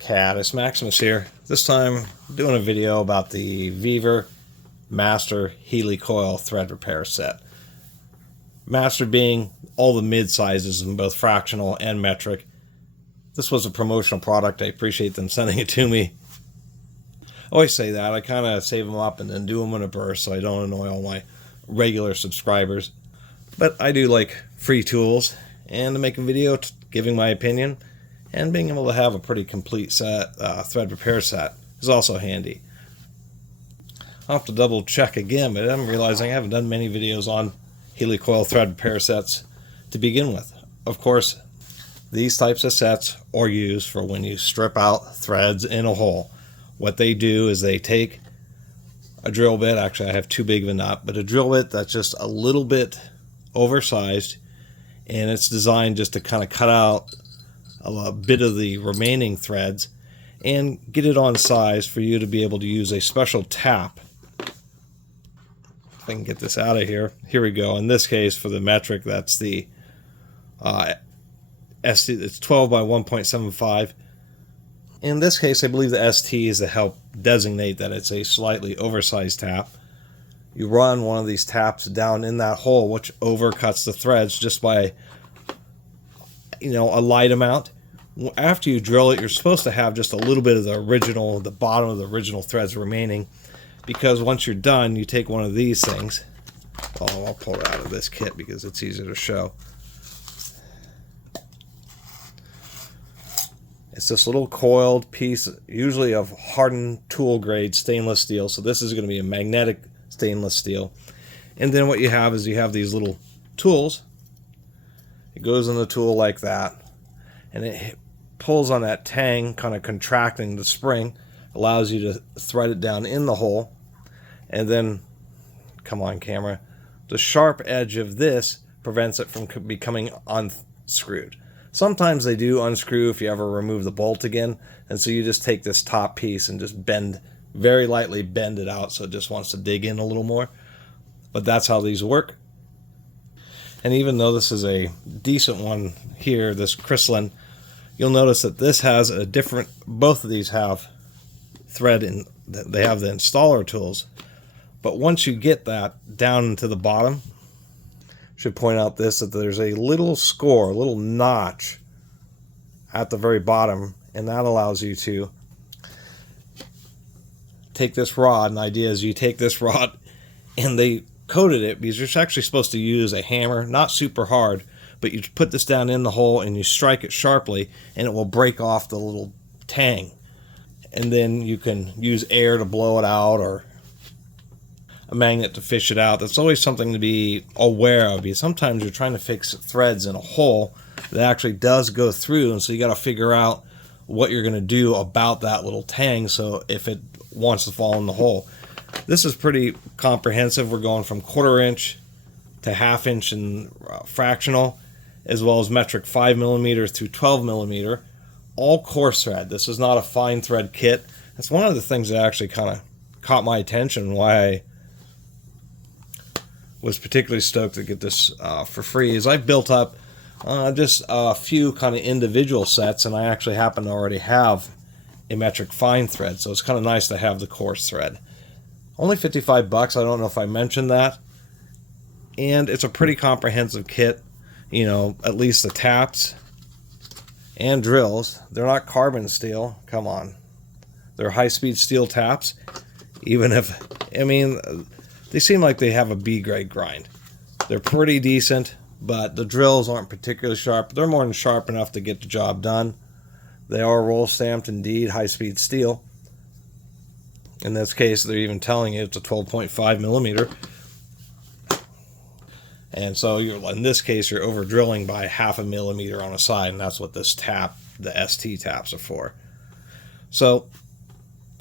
Catus, Maximus here. This time doing a video about the Vevor Master Helicoil thread repair set. Master being all the mid sizes in both fractional and metric. This was a promotional product. I appreciate them sending it to me. I always say that. I kind of save them up and then do them in a burst so I don't annoy all my regular subscribers. But I do like free tools, and to make a video giving my opinion and being able to have a pretty complete set, thread repair set is also handy. I'll have to double check again, but I'm realizing I haven't done many videos on Helicoil thread repair sets to begin with. Of course, these types of sets are used for when you strip out threads in a hole. What they do is they take a drill bit, actually I have too big of a nut, but a drill bit that's just a little bit oversized, and it's designed just to kind of cut out a bit of the remaining threads and get it on size for you to be able to use a special tap. If I can get this out of here. Here we go. In this case, for the metric, that's the ST. It's 12 by 1.75. In this case, I believe the ST is to help designate that it's a slightly oversized tap. You run one of these taps down in that hole, which overcuts the threads just by a light amount. After you drill it, you're supposed to have just a little bit of the bottom of the original threads remaining, because once you're done, you take one of these things. Oh, I'll pull it out of this kit because it's easier to show. It's this little coiled piece, usually of hardened tool grade stainless steel. So this is going to be a magnetic stainless steel. And then what you have is you have these little tools. It goes in the tool like that, and it pulls on that tang, kind of contracting the spring, allows you to thread it down in the hole. And then, come on camera, the sharp edge of this prevents it from becoming unscrewed. Sometimes they do unscrew if you ever remove the bolt again, and so you just take this top piece and just very lightly bend it out so it just wants to dig in a little more. But that's how these work. And even though this is a decent one here, this crystalline, you'll notice that this has a different, both of these have thread in, they have the installer tools. But once you get that down to the bottom, should point out this, that there's a little score, a little notch at the very bottom, and that allows you to take this rod. And the idea is you take this rod, and they coated it because you're actually supposed to use a hammer, not super hard, but you put this down in the hole and you strike it sharply, and it will break off the little tang. And then you can use air to blow it out, or a magnet to fish it out. That's always something to be aware of, because sometimes you're trying to fix threads in a hole that actually does go through, and so you got to figure out what you're going to do about that little tang, so if it wants to fall in the hole. This is pretty comprehensive. We're going from 1/4 inch to 1/2 inch in fractional, as well as metric 5mm through 12mm, all coarse thread. This is not a fine thread kit. That's one of the things that actually kind of caught my attention, why I was particularly stoked to get this for free, is I've built up just a few kind of individual sets, and I actually happen to already have a metric fine thread, so it's kind of nice to have the coarse thread. Only 55 bucks, I don't know if I mentioned that. And it's a pretty comprehensive kit, at least the taps and drills. They're not carbon steel, come on. They're high-speed steel taps, even if, they seem like they have a B grade grind. They're pretty decent, but the drills aren't particularly sharp. They're more than sharp enough to get the job done. They are roll stamped, indeed, high-speed steel. In this case, they're even telling you it's a 12.5mm. And so in this case, you're over drilling by 1/2 millimeter on a side, and that's what this tap, the ST taps, are for. So,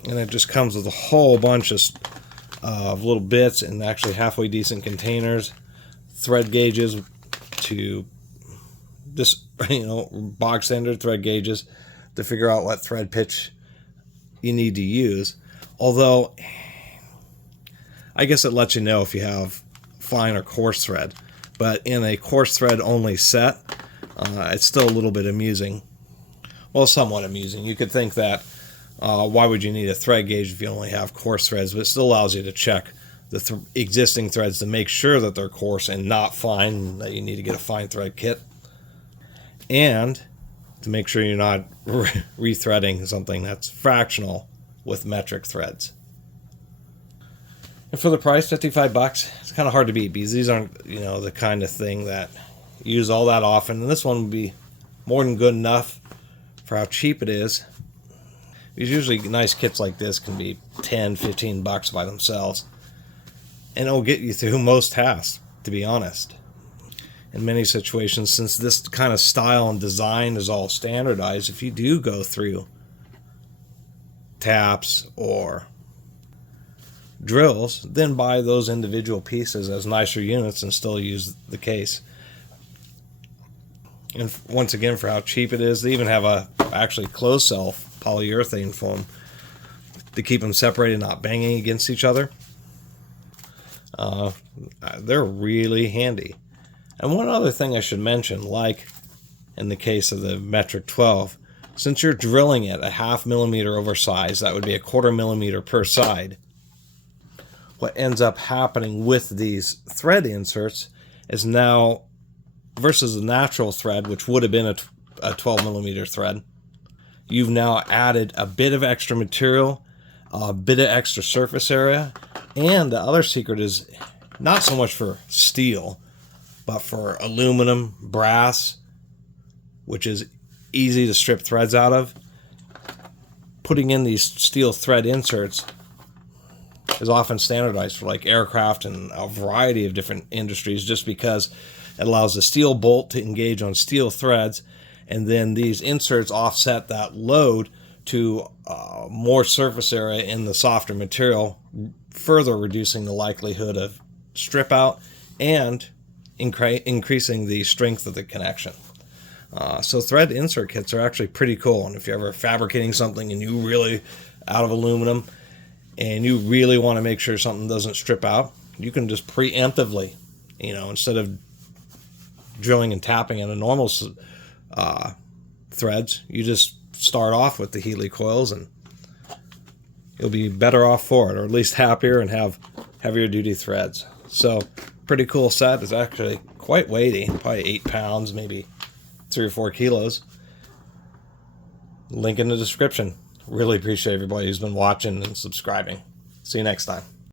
and it just comes with a whole bunch of little bits, and actually halfway decent containers, thread gauges to just, bog standard thread gauges to figure out what thread pitch you need to use. Although, I guess it lets you know if you have fine or coarse thread. But in a coarse thread only set, it's still a little bit amusing well, somewhat amusing. You could think that why would you need a thread gauge if you only have coarse threads, but it still allows you to check the existing threads to make sure that they're coarse and not fine, that you need to get a fine thread kit, and to make sure you're not rethreading something that's fractional with metric threads. And for the price, $55, it's kind of hard to beat because these aren't, the kind of thing that you use all that often. And this one would be more than good enough for how cheap it is. Because usually nice kits like this can be $10, $15 by themselves. And it'll get you through most tasks, to be honest. In many situations, since this kind of style and design is all standardized, if you do go through taps or drills, then buy those individual pieces as nicer units and still use the case. And once again, for how cheap it is, they even have a actually closed cell polyurethane foam to keep them separated, not banging against each other. They're really handy. And one other thing I should mention, like in the case of the metric 12, since you're drilling it a 0.5 millimeter over size, that would be 1/4 millimeter per side. What ends up happening with these thread inserts is now, versus a natural thread, which would have been a 12 millimeter thread, you've now added a bit of extra material, a bit of extra surface area, and the other secret is not so much for steel, but for aluminum, brass, which is easy to strip threads out of. Putting in these steel thread inserts is often standardized for like aircraft and a variety of different industries, just because it allows the steel bolt to engage on steel threads, and then these inserts offset that load to more surface area in the softer material, further reducing the likelihood of strip out and increasing the strength of the connection. So thread insert kits are actually pretty cool, and if you're ever fabricating something and you really out of aluminum and you really want to make sure something doesn't strip out, you can just preemptively, instead of drilling and tapping in a normal threads, you just start off with the Helicoils and you'll be better off for it, or at least happier, and have heavier duty threads. So pretty cool set. It's actually quite weighty, probably 8 pounds, maybe 3 or 4 kilos. Link in the description. Really appreciate everybody who's been watching and subscribing. See you next time.